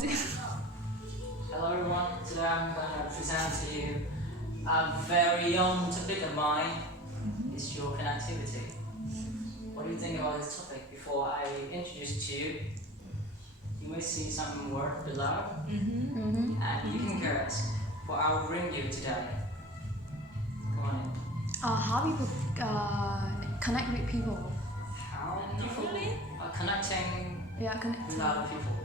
Hello everyone, today I'm going to present to you a very young topic of mine. It's your connectivity. What do you think about this topic? Before I introduce to you, you may see some word below, and you can guess what I will bring you today. Come on in. How people connect with people. How people are connecting Connect. with other people.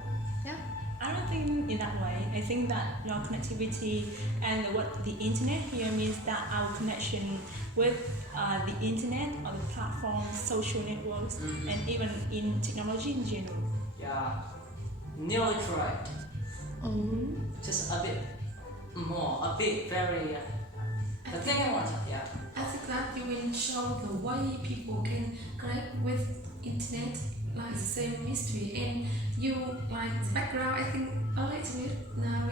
I don't think in that way. I think that your connectivity and what the internet here means that our connection with the internet or the platforms, social networks, and even in technology in general. Yeah, nearly correct. Just a bit more, a bit very. The thing I want to, I think that you will show the way people can connect with internet, like the same mystery, and you like the background. I think a little bit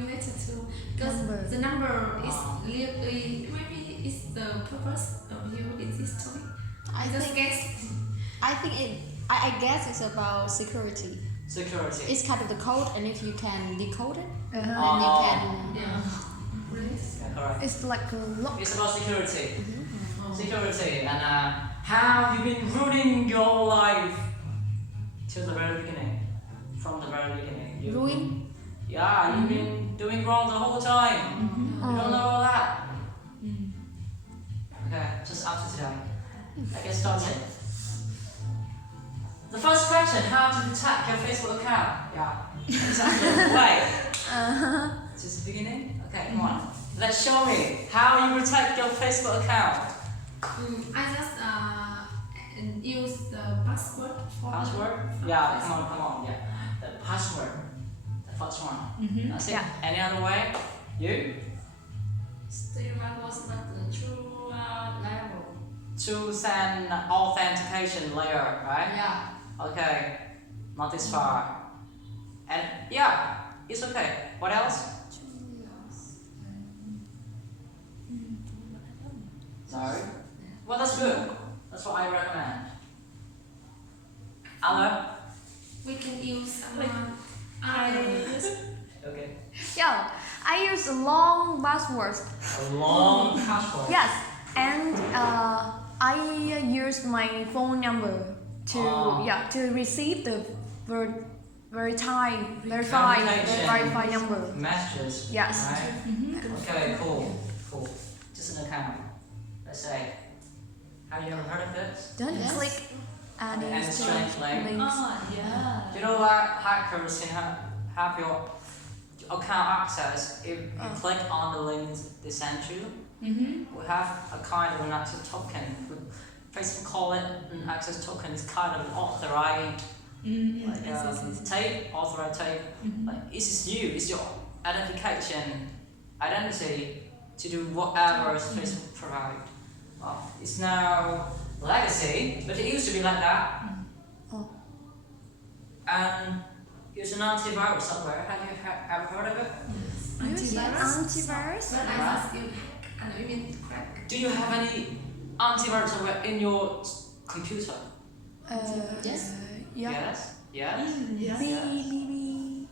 related to because the number is really maybe it's the purpose of you in this topic. I guess it's about security. security. It's kind of the code, and if you can decode it, then you Oh. can. Really? Yeah, correct. It's like a lock. It's about security. Security, and how you've been rooting your life till the very beginning. From the very beginning. Ruin. Yeah, you've been doing wrong the whole time. You don't know all that. Okay, just up to today. I get started. The first question, how to protect your Facebook account? Yeah, exactly. Wait. Just the beginning? Okay, come on. Let's show me how you protect your Facebook account. I just use the password for Password? Yeah, come on, yeah. The password. The first one. That's it. Yeah. Any other way? You? Still that was like the true level. Choose an authentication layer, right? Yeah. Okay, not this far. And yeah, it's okay. What else? No? Well, that's good. That's what I recommend. Hello? We can use Okay. Yeah, I use a long password. A long password. Yes, and I use my phone number to receive the verified number. Messages. Yes. Right? Okay, cool. Just an account. Let's say. Have you ever heard of this? Don't click And these strange link. links. Yeah. Do you know that hackers can have your account access if you click on the links they send you? We have a kind of an access token. Facebook call it an access token. It's kind of an authorized tape, authorized tape. Like, it's just you. It's your identity to do whatever Facebook provide. It's now legacy, but it used to be like that. And it's an antivirus software. Have you ever heard of it? Antivirus? But I just use and I mean crack. Do you have any antivirus software in your computer? Yes. Yeah. Yes. Yes. B.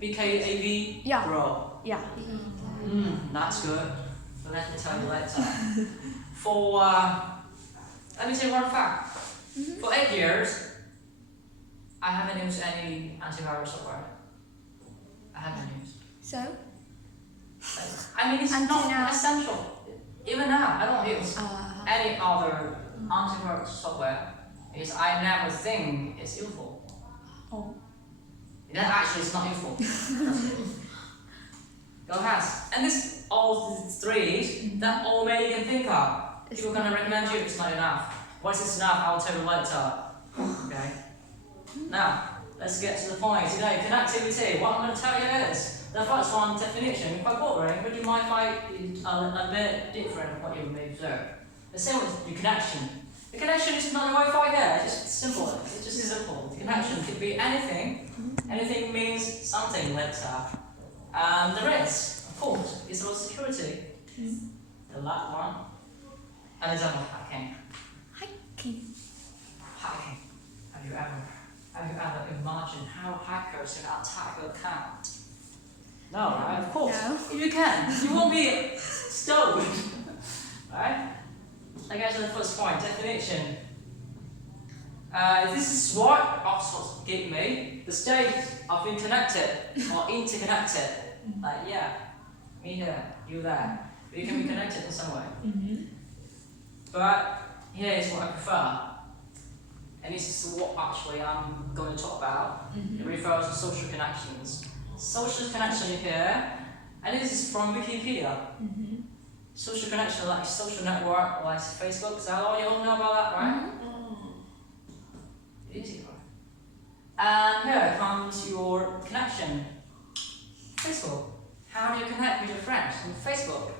BKAV Yeah. Pro. Yeah. That's good. But let me tell you later. For let me say one fact. For 8 years, I haven't used any antivirus software. I haven't used. So. I mean, it's Until now. not essential. Even now, I don't use any other antivirus software because I never think it's useful. Oh. That actually is not useful. Go ahead. And this all three that all many can think of. People are gonna recommend you. It's not enough. Once it's enough, I'll tell you later. Okay. Now let's get to the point today. Connectivity. What I'm gonna tell you is the first one definition. Quite boring, but you might find it a bit different from what you may observe. The same with the connection. The connection is not a Wi-Fi there. It's just simple. It's just simple. The connection could be anything. Anything means something later. The rest, of course, is about security. The last one. An example, hacking. Hiking. Hacking. Have you ever Have you ever imagined how hackers can attack your account? No, right? Of course. No. If you can, you won't be stolen. Right? I guess the first point, definition. This is what Oxford gave me, the state of being connected or interconnected. Like, yeah, me here, you there. We can be connected in some way. But here is what I prefer. And this is what actually I'm going to talk about. It refers to social connections. Social connection here, and this is from Wikipedia. Social connection like social network, like Facebook. Is that all you all know about that, right? Easy, right? And here comes your connection. Facebook. How do you connect with your friends on Facebook?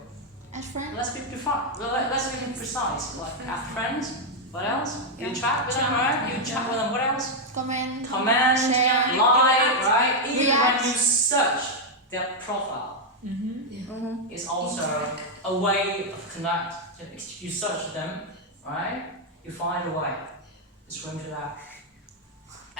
As friends? Let's be precise. Like have friends. What else? You chat with them, right? You chat with them. What else? Comment. like, Share. right? Even React. when you search their profile, it's also a way of connect. You search them, right? You find a way to swim to that.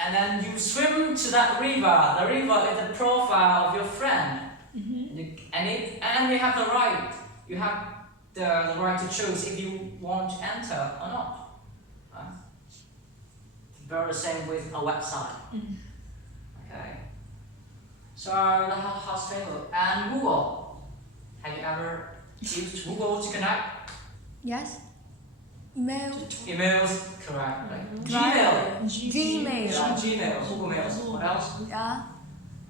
And then you swim to that river. The river is the profile of your friend. And you have the right. You have the right to choose if you want to enter or not. Very same with a website. Okay. So how's Facebook and Google? Have you ever used Google to connect? Yes. Email. Emails, correct. Like Gmail. Yeah, Gmail, Google Mails. What else? Yeah.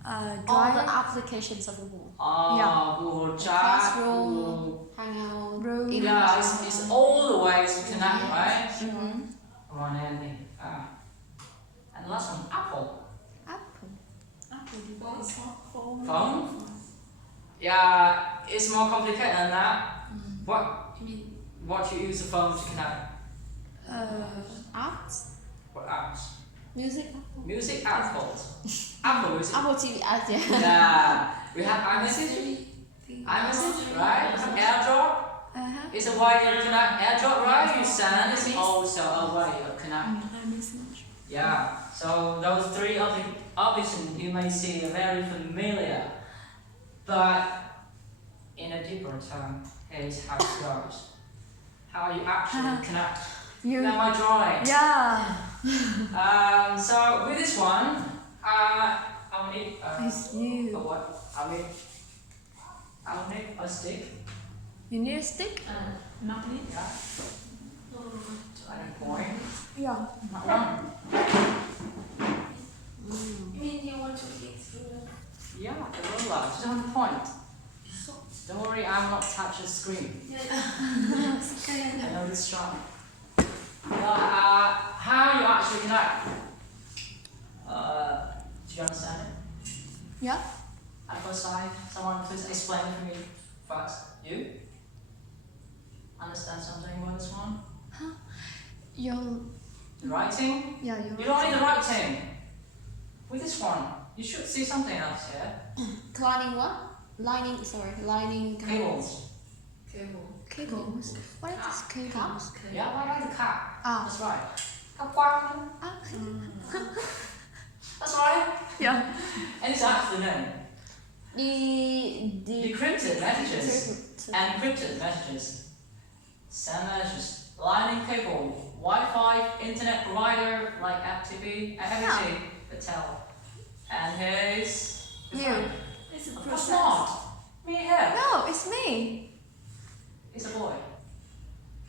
All the Drive. applications of Google. Yeah. Google Chat, Classroom, Google. Hangout, Room. Yeah, it's all the ways to connect, right? Mm-hmm. Come on in. And last one, Apple. Apple. Apple device, phone. Phone? Yeah, it's more complicated than that. What you use the phone to connect? apps, What apps? music, Music apples. Apple Music. Apple TV ads, yeah. Yeah. We have iMessage. iMessage, right? AirDrop. It's a way to connect. AirDrop, right? You send. It's also a way of connect. Yeah. So those three options you may see are very familiar, but in a deeper term, here's how it goes. How you actually connect. You. Am I drawing? Yeah. So with this one, I'll need It's you. a what? I'll need a stick. You need a stick? Magnet. Yeah. And a point. Yeah. Not one. You mean you want to get through them? Yeah, the ruler. Just on the point. Don't worry, I'm not touching the screen. I know this strong. How you actually connect? Do you understand it? Yeah. At first sight, someone please explain it for me first. You? Understand something about this one? Your. The writing? Yeah, You don't need the writing. With this one, you should see something else here. lining what? Lining Cables. cables. What is this cables? Yeah, like the cat. Ah. That's right. Cáp quang. That's right. Yeah. And it's actually the name. the Decrypted messages. Encrypted messages. Send messages. Lightning cable. Wi-Fi internet provider like FTP, FTP, Patel. And here's You. It's a Of course process. not. Me here. No, it's me. It's a boy.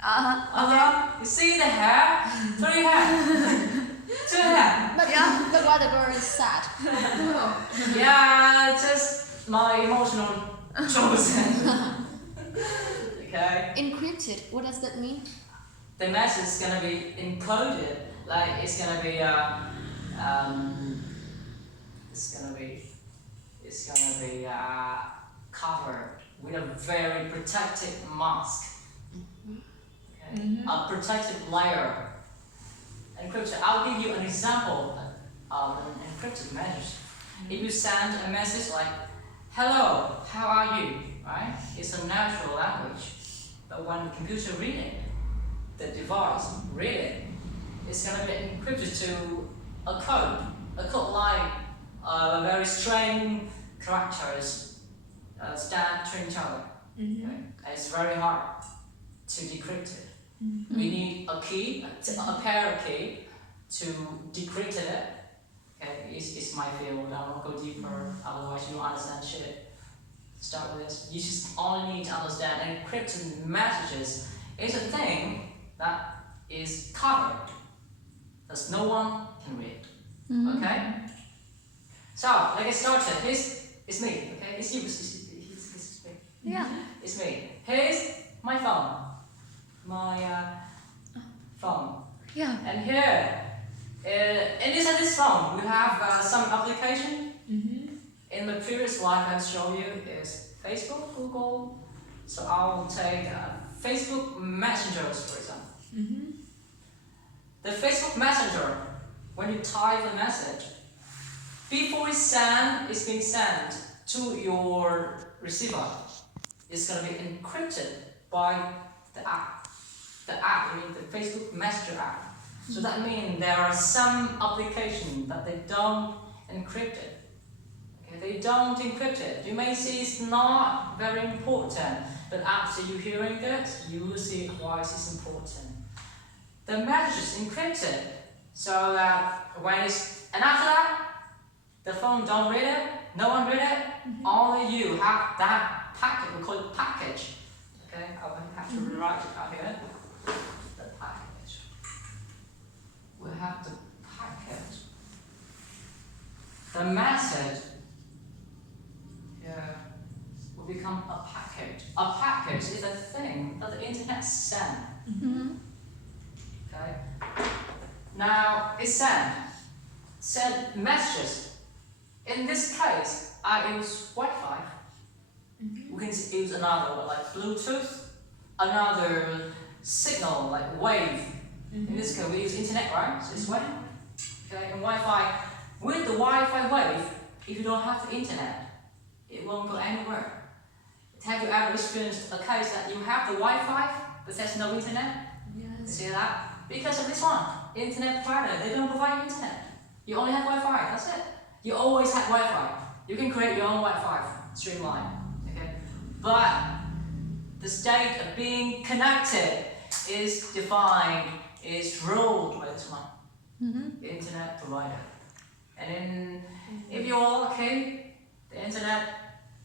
Okay. You see the hair? 3 hair. 2 hair. but Yeah. but why the girl is sad? Yeah, just my emotional chosen. Okay. Encrypted. What does that mean? The message is gonna be encoded. Like it's gonna be covered with a very protected mask. Okay. A protected layer. Encrypted. I'll give you an example of an encrypted message. If you send a message like, "Hello, how are you?" Right? It's a natural language. But when the computer reads it, the device read it, it's gonna be encrypted to a code like very strange characters stand between each other. Okay? And it's very hard to decrypt it. We need a key, a pair of key to decrypt it. Okay, it's my field. I won't go deeper, otherwise you don't understand shit. To start with, you just only need to understand encrypted messages is a thing that is covered, that no one can read. Okay? So, let's get started. It's me, okay? It's you, it's me. Yeah. It's me. Here's my phone. My phone. Yeah. And here, in this phone, we have some application. In the previous slide I showed you is Facebook, Google. So I'll take Facebook Messengers, for example. The Facebook Messenger, when you type a message, before it's being sent to your receiver, it's going to be encrypted by the app. The app, I mean the Facebook Messenger app. So that means there are some applications that they don't encrypt it. Okay, they don't encrypt it. You may see it's not very important, but after you hearing this, you will see why it's important. The message is encrypted, so that when and after that, the phone don't read it, no one read it, only you have that packet, we call it package. Okay, I will have to rewrite it out here. The package. We have the packet. The message will become a package. A package is a thing that the internet sends. Okay. Now it's send messages. In this case, I use Wi-Fi. We can use another one like Bluetooth, another signal like wave. In this case, we use internet, right? So it's Wi-Fi. Okay, and Wi-Fi. With the Wi-Fi wave, if you don't have the internet, it won't go anywhere. Have you ever experienced a case that you have the Wi-Fi but there's no internet? Yes. You see that? Because of this one, internet provider, they don't provide internet. You only have Wi-Fi, that's it. You always have Wi-Fi. You can create your own Wi-Fi streamline, okay? But the state of being connected is defined, is ruled by this one, internet provider. And then, if you're lucky, the internet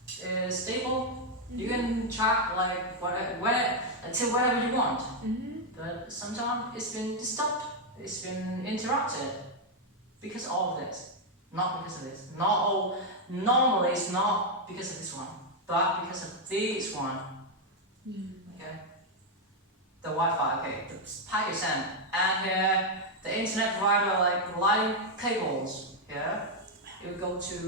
is stable, you can chat like until whatever you want. But sometimes it's been stopped, it's been interrupted because of all of this, not because of this. Normally it's not because of this one, but because of this one. Okay? The Wi-Fi, okay, the packet send, and the internet provider like line cables. It will go to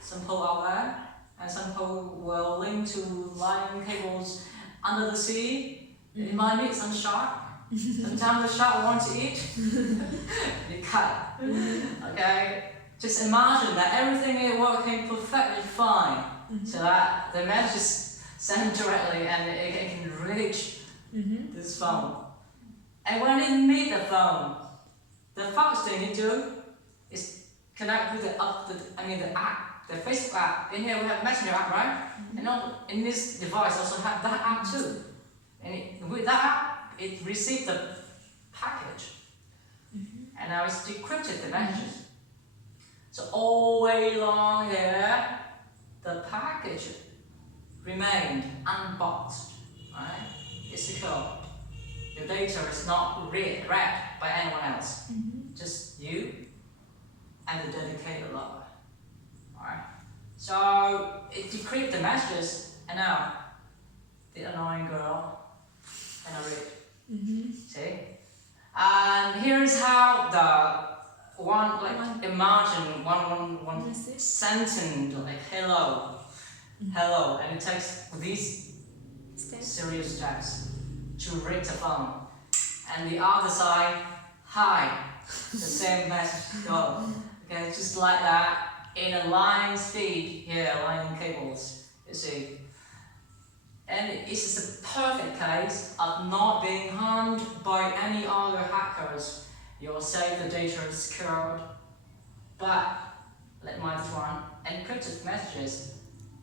some pole out there, and some pole will link to line cables under the sea. It might meet some shark. Sometimes the shark wants to eat. You cut. Okay? Just imagine that everything is working perfectly fine. So that the message is sent directly and it can reach this phone. And when it meets the phone, the first thing you do is connect with the app, the Facebook app. In here we have Messenger app, right? And in this device also have that app too. And with that app, it received the package. And now it's decrypted the messages. So all the way along here, the package remained unboxed. Right? It's secure. Your data is not read by anyone else. Just you and the dedicated lover. Alright? So it decrypted the messages, and now the annoying girl and I read. See? And here's how the imagine one sentence like hello, and it takes these serious steps to read the phone, and the other side, hi, the same message go. Okay, just like that in a line speed here, line cables. You see. And it's just a perfect case of not being harmed by any other hackers you'll save the data is secured. But let me this one, encrypted messages,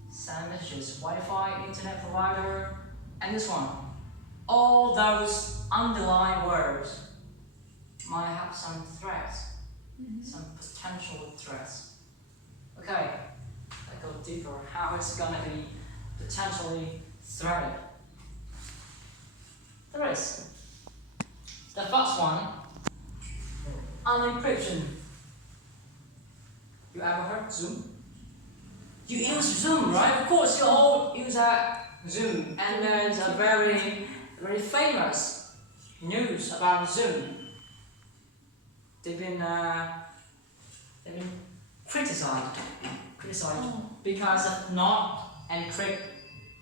send messages, Wi-Fi, internet provider, and this one. All those underlying words might have some threats, some potential threats. Okay, let's go deeper. How it's gonna be potentially threatened. There is. The first one, unencryption. You ever heard Zoom? You use Zoom, right? Of course, you all use Zoom, and there's a very famous news about Zoom. They've been criticized because of not encrypt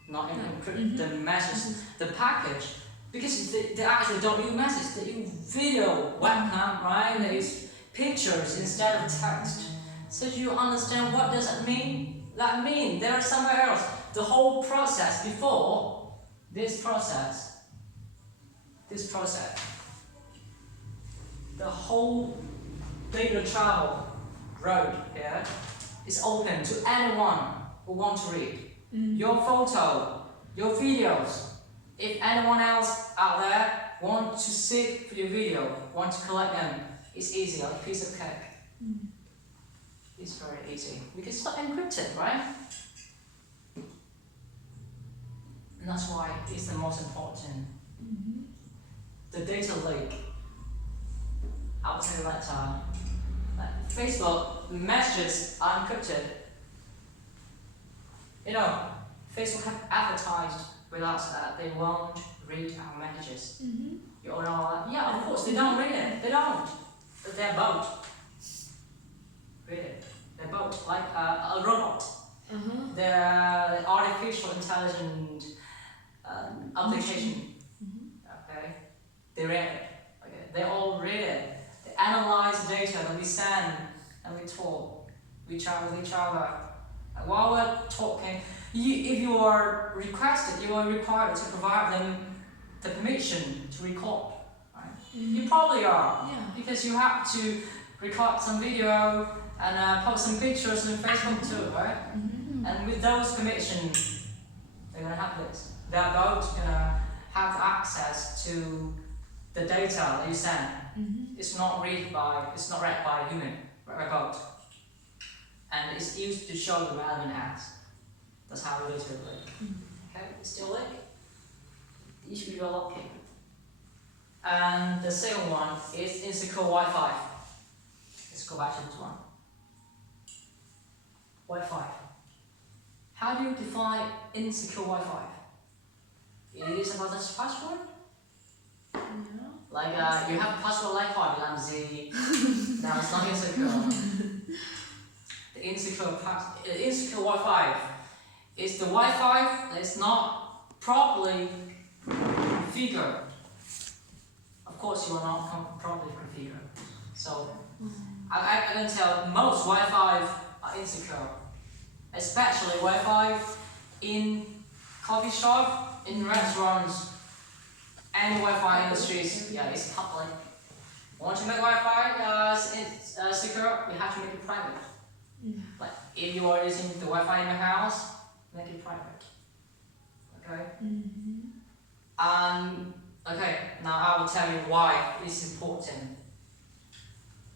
the message, the package, because they actually don't use message, they use video, webcam, right? They use pictures instead of text. So you understand what does that mean? That means there's somewhere else. The whole process before this process, the whole data travel road here is open to anyone who want to read. Your photo, your videos. If anyone else out there want to seek for your video, want to collect them, it's easy, like a piece of cake. It's very easy because it's not encrypted, right? And that's why it's the most important. The data leak. I would say that Facebook messages are encrypted. You know, Facebook have advertised with us that they won't read our messages. You all know that? Yeah, of course, they don't read it. They don't. But they're both. Read it. They're both like a robot. They're artificial intelligent application. Okay? They read it. Okay? They all read it. They analyze the data that we send and we talk. We chat with each other. And while we're talking, if you are requested, you are required to provide them the permission to record. Right? You probably are. Yeah. Because you have to record some video and post some pictures on Facebook too, right? And with those permissions, they're gonna have this. They're both gonna have access to the data that you send. It's not read by a human, read by both. And it's used to show the relevant ads. That's how it is with link. Okay, it's still link. You should be well okay. And the second one is insecure Wi-Fi. Let's go back to this one. Wi-Fi. How do you define insecure Wi-Fi? It is about this password? Like you have a password like Z. Now it's not insecure. The insecure Wi-Fi is the Wi-Fi that is not properly configured. Of course, you are not properly configured. So I can tell most Wi-Fi are insecure, especially Wi-Fi in coffee shop, in restaurants, and Wi-Fi industries. Yeah, it's public. Want to make Wi-Fi secure? You have to make it private. Like if you are using the Wi-Fi in your house, make it private. Okay. Okay. Now I will tell you why it's important.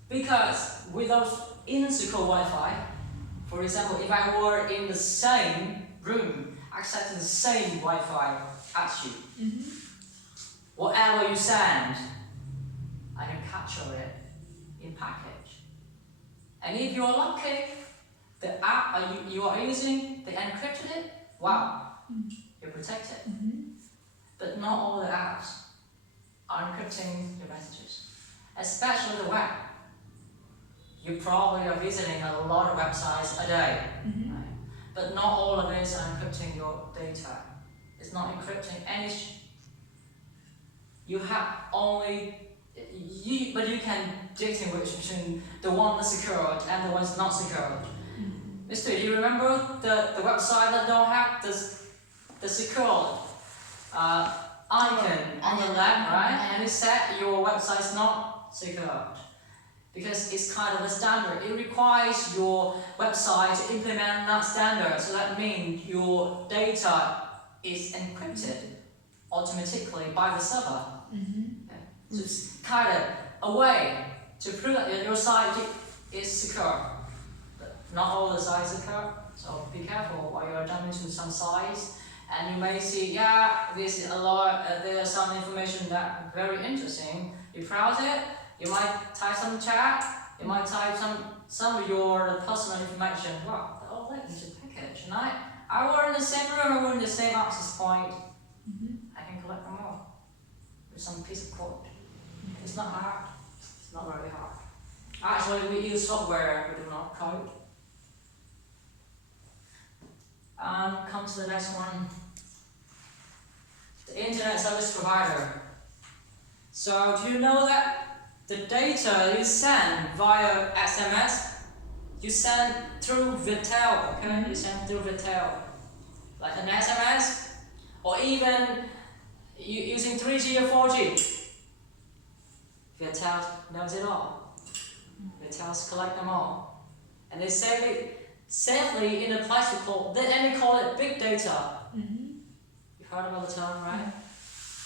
Because with those insecure Wi-Fi, for example, if I were in the same room, accessing the same Wi-Fi as you, whatever you send, I can capture it in package. And if you're lucky, the app you are using, they encrypted it, wow, you're protected. But not all the apps are encrypting your messages, especially the web. You probably are visiting a lot of websites a day, right? But not all of it is encrypting your data. It's not encrypting any. You have only but you can distinguish between the one that's secured and the one's not secured. Mister, you remember the website that don't have the secured icon on the left, right? And it said your website is not secured. Because it's kind of a standard. It requires your website to implement that standard. So that means your data is encrypted automatically by the server. Okay. So it's kind of a way to prove that your site is secure. But not all the sites are secure. So be careful while you're jumping to some sites. And you may see, yeah, this is a lot. There's some information that very interesting. You browse it. You might type some chat, you might type some of your personal information. Wow, they're all linked into the package. And I were in the same room, we're in the same access point. I can collect them all with some piece of code. It's not hard. It's not very hard. Actually, we use software, we do not code. Come to the next one. The internet service provider. So do you know that the data you send via SMS, you send through Vitel, okay? You send through Vitel, like an SMS, or even using 3G or 4G. Vitel knows it all. Vitels collect them all, and they save it safely in a place we call it big data. You've heard about the term, right?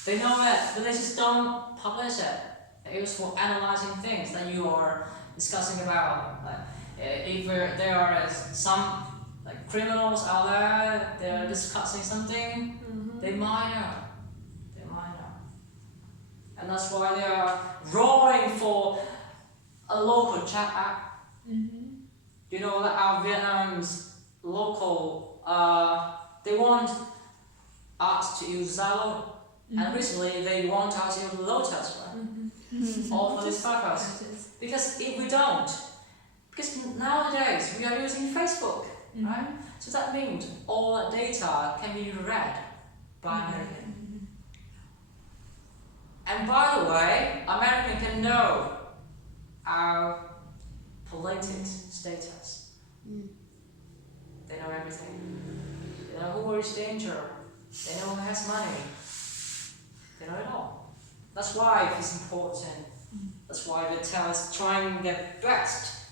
They know it, but they just don't publish it. They use for analyzing things that you are discussing about. Like, if there are some like criminals out there, they're discussing something, they might know. They might know. And that's why they are roaring for a local chat app. You know that our Vietnam's local, they want us to use Zalo, and recently they want us to use Lotus, right? All for this purpose. Because if we don't, because nowadays we are using Facebook, right? So that means all that data can be read by American. And by the way, American can know our political status. They know everything. They know who is danger. They know who has money. They know it all. That's why it's important. That's why Vitel is trying their best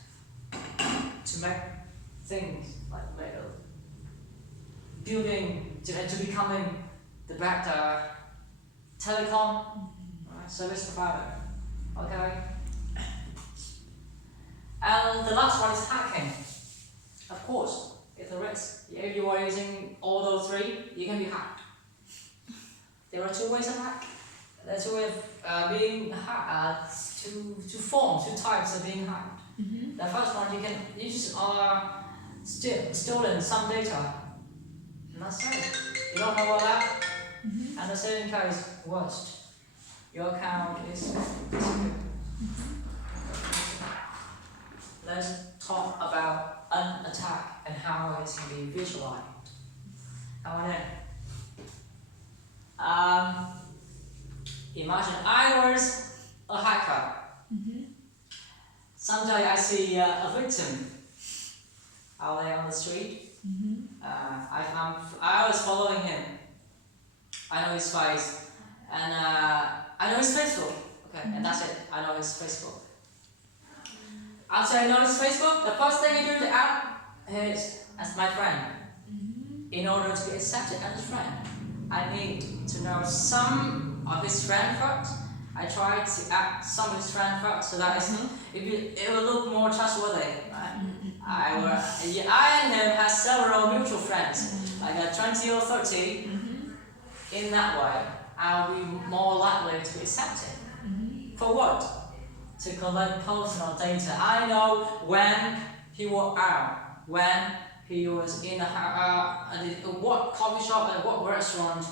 to make things like building to becoming the better telecom service provider. Okay. And the last one is hacking. Of course, it's a risk. If you are using all those three, you can be hacked. There are two ways of hack. There's two ways of being hacked. Two types of being hacked. The first one, you just stolen some data, and that's it. You don't know about that. And the second case, worst, your account is disappeared. Let's talk about an attack and how it can be visualized. Come on in. Imagine I was a hacker. Someday I see a victim out there on the street. I was following him. I know his face, and I know his Facebook. Okay, and that's it. I know his Facebook. After I know his Facebook, the first thing I do to add is as my friend. In order to be accepted as a friend, I need to know some of his friend first. I try to add some of his friend first so that it will look more trustworthy. Right? I and him have several mutual friends, like 20 or 30. In that way, I'll be more likely to be accepted. For what? To collect personal data. I know when he was out, when he was in what coffee shop and what restaurant,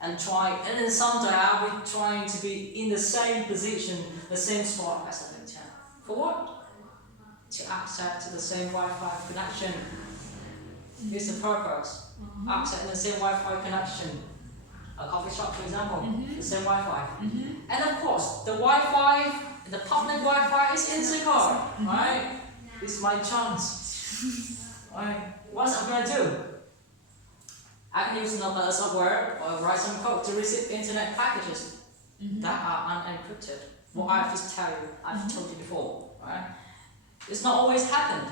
and then someday I'll be trying to be in the same position, the same spot as the victim. For what? To access to the same Wi-Fi connection. Here's the purpose. Access the same Wi-Fi connection. A coffee shop, for example, the same Wi-Fi. And of course, the Wi-Fi, the public Wi-Fi is insecure, right? It's my chance. Right? What's I'm gonna do? I can use another software or write some code to receive internet packages that are unencrypted. what I've told you before, right? It's not always happened,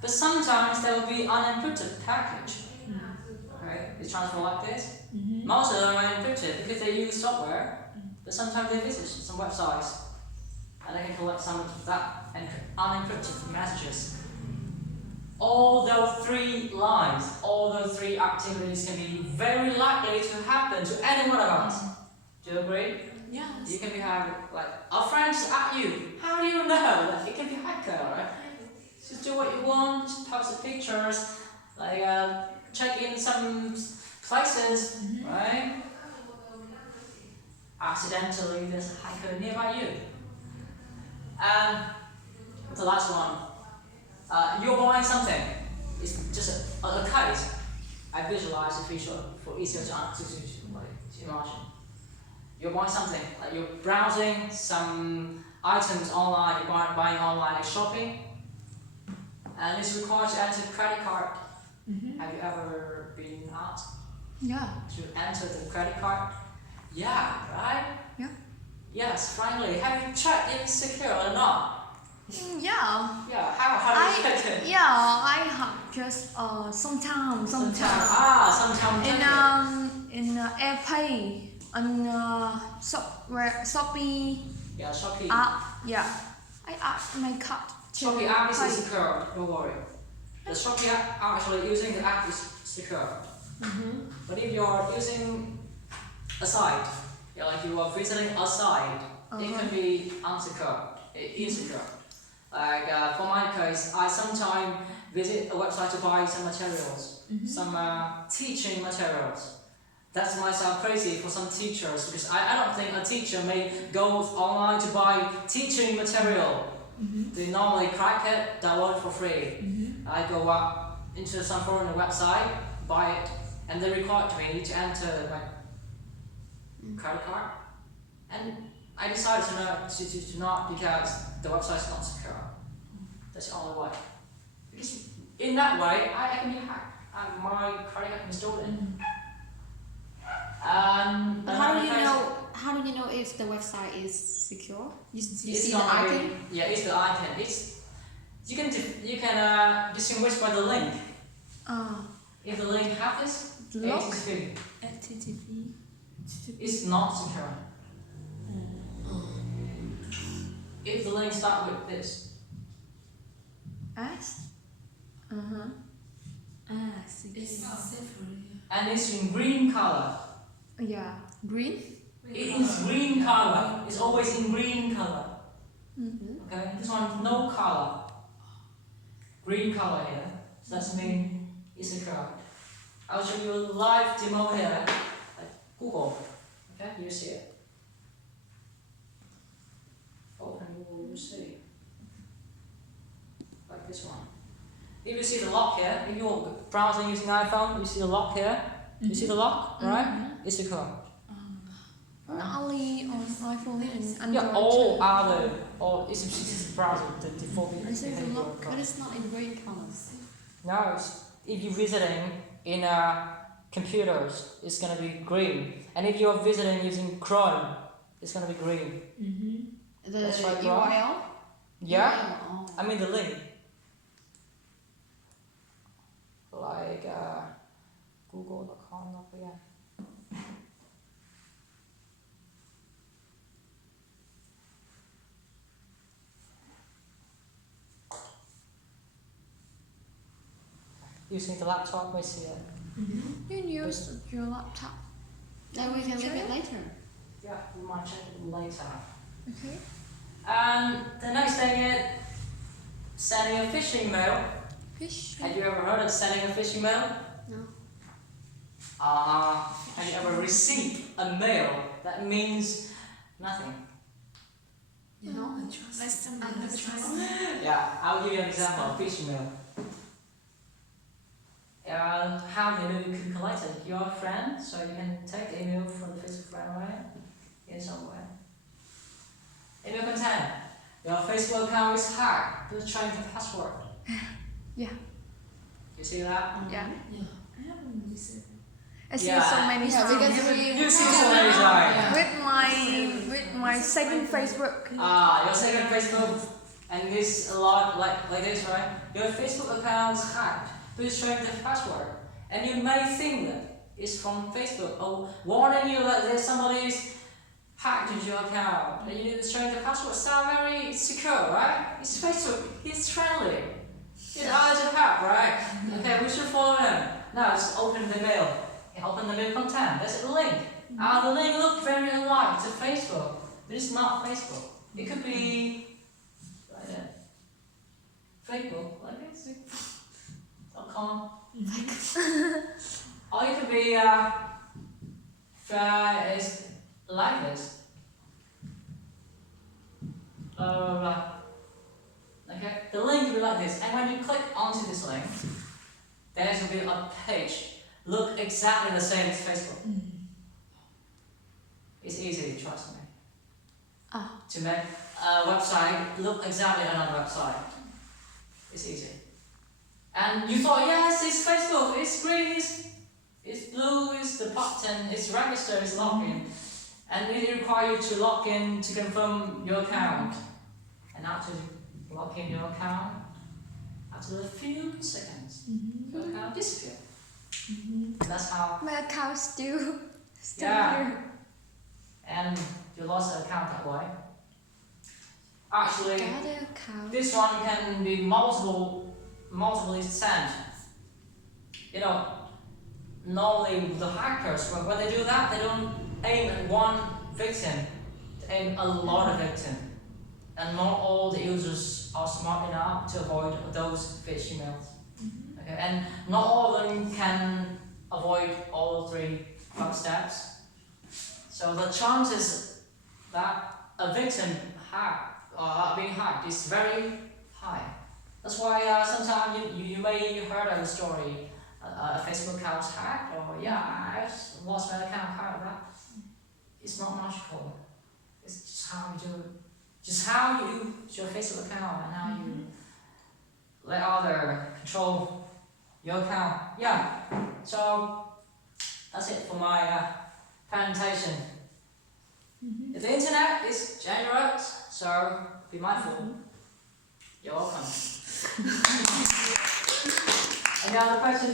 but sometimes there will be unencrypted package. Okay, it's transferred like this. Most of them are encrypted because they use software, but sometimes they visit some websites and they can collect some of that unencrypted messages. All those three lines, all those three activities can be very likely to happen to any one of us. Do you agree? Yes. You can be having, like, our friends at you. How do you know that it can be hacker, right? Just do what you want, just post the pictures, like check in some places, right? Accidentally, there's a hacker nearby you. And the last one, you're buying something. It's just a case. I visualize it for easier to imagine. You're buying something, like you're browsing some items online, you're buying online, like shopping, and it's required to enter credit card. Have you ever been asked Yeah. to enter the credit card? Yeah, right? Yeah. Yes, frankly, have you checked if it's secure or not? Yeah. Yeah, how do you check it? Yeah, I have just sometimes Sometimes in AirPay and Shopee yeah, Shopee. app. Yeah, I add my card to Shopee app is pay. secure, don't worry. The Shopee app, actually using the app is secure. But if you're using a site, like you are visiting a site, it can be insecure. Like for my case, I sometimes visit a website to buy some materials, some teaching materials. That might sound crazy for some teachers because I don't think a teacher may go online to buy teaching material. They normally crack it, download it for free. I go up into some foreign website, buy it, and they require me to enter my credit card. And I decided to not because the website is not secure. That's the only way. Because in that way, I can be hacked. And my credit card can be stolen. But how do you know if the website is secure? You see the icon? Yeah, it's the icon. You can distinguish by the link. If the link has this, Lock. it's secure. HTTP. It's not secure. If the link starts with this, S. Secure. It's safer. and it's in green color. Yeah, green. It is green color. It's always in green color. Okay, this one no color. Green color here. So that's mean it's secure. I'll show you a live demo here. Like Google. Okay, you see it. Open Google, you see. Like this one. If you see the lock here, if you're browsing using iPhone, you see the lock here. You see the lock, right? It's secure. Not only on iPhone and Android. Yeah, all other, it's a browser, the default I say the behavior. lock, But it's not in green colors. No, if you're visiting in computers, it's gonna be green. And if you're visiting using Chrome, it's gonna be green. The That's right, URL? Yeah? Oh. I mean the link. Like google.com, yeah. Using the laptop, we see it. You can use your laptop. Then we can leave it later. Yeah, we might check it later. Okay. And the next thing is sending a phishing mail. Fish. Have you ever heard of sending a phishing mail? No. Have you ever received a mail that means nothing? No. Last time I never tried. Yeah, I'll give you an example of phishing mail. How do you can collect it? You're a friend, so you can take the email from the Facebook friend away in somewhere. Email content. Your Facebook account is hacked. Please change the password. Yeah. You see that? Yeah. Yeah. I haven't received. I see Yeah. so many Yeah, times. because we You see so many times. With my second Facebook. Your second Facebook, and this a lot like this, right? Your Facebook account is hacked. Please change the password, and you may think that it's from Facebook, or warning you that there's somebody's hacked into your account, and you need to change the password. Sound very secure, right? It's Facebook. It's friendly. It's hard to hack, right? Okay, we should follow them. Now let's open the mail. Open the mail content. There's a link. The link looks very alike to Facebook, but it's not Facebook. It could be like that. Facebook, like this. .com. Or it could be it's like this. Okay, the link will be like this, and when you click onto this link, there will be a page. Look exactly the same as Facebook. It's easy, trust me. To make a website look exactly another website. It's easy. And you thought, yes, it's Facebook, it's green, it's blue, it's the button, it's register, it's login. And it requires you to log in to confirm your account. And after you log in your account, after a few seconds, your account disappears. That's how. My account still Yeah. here. And you lost the account that way. Actually, Got an account. this one can be multiply sent. You know, normally the hackers, when they do that, they don't aim at one victim, they aim a lot of victims. And not all the users are smart enough to avoid those phishing emails. Okay, and not all of them can avoid all 3 steps. So the chances that a victim being hacked is very high. That's why sometimes you may heard of a story, a Facebook account was hacked, or I lost my account hacked. That it's not magical. It's just how you do it. Just how you use your Facebook account and how you let other control your account. So that's it for my presentation. The internet is dangerous, so be mindful. You're welcome. Any other question?